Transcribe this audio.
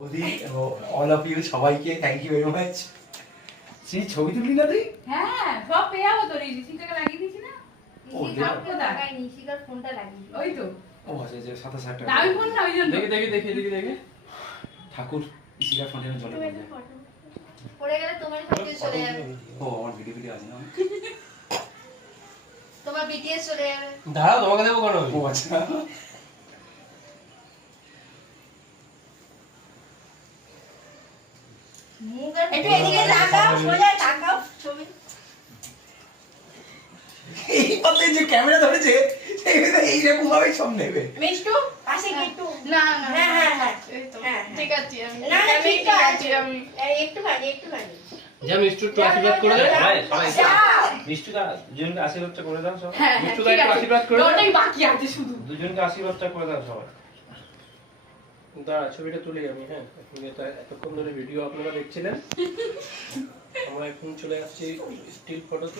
All of you সবাইকে thank you very much. সেই ছবি তুললি না তুই? হ্যাঁ সব পেয়ে যাবো তো ঋষিটাকে লাগিয়ে দিয়েছি না। ঋষিকাকে লাগাইনি, ঋষিকার ফোনটা লাগিয়ে দিয়েছি। ওই তো ও আচ্ছা আচ্ছা 27 টাকা। দামি ফোন না ওই জন্য। দেখি ঠাকুর ইসিকার ফোনটা জলে পড়ে যায়। পড়ে গেলে তোমার সবকিছু চলে যাবে, ও আমার ভিডিও আছে না। তোমার বিটিএস চলে যাবে। দাঁড়াও, তোমাকে দেবো কেন? ও আচ্ছা মুখ আর একটু এদিকে তাকাও, সোজা তাকাও ছবি। এই পথে যে ক্যামেরা ধরেছে এইরকম ভাবেই সব নেবে। মিষ্টু পাশে কি একটু না হ্যাঁ হ্যাঁ হ্যাঁ এই তো হ্যাঁ, ঠিক আছে আমি না না ঠিক আছে আমি এই একটুখানি একটুখানি যা মিষ্টু একটু আশীর্বাদ করে দে। সবাই যাও। মিষ্টুদা দুজনকে আশীর্বাদটা করে দাও সবাই। হ্যাঁ মিষ্টুদা ঠিক একটু আছে আশীর্বাদ করে দাও। ওটাই বাকি আছে শুধু। দুজনকে আশীর্বাদটা করে দাও সবাই। দাঁড়া, ছবিটা তুলি আমি। হ্যাঁ, এখন এটা এতক্ষণ ধরে ভিডিও আপনারা দেখছিলেন, আমরা এখন চলে আসছি স্টিল ফটোতে।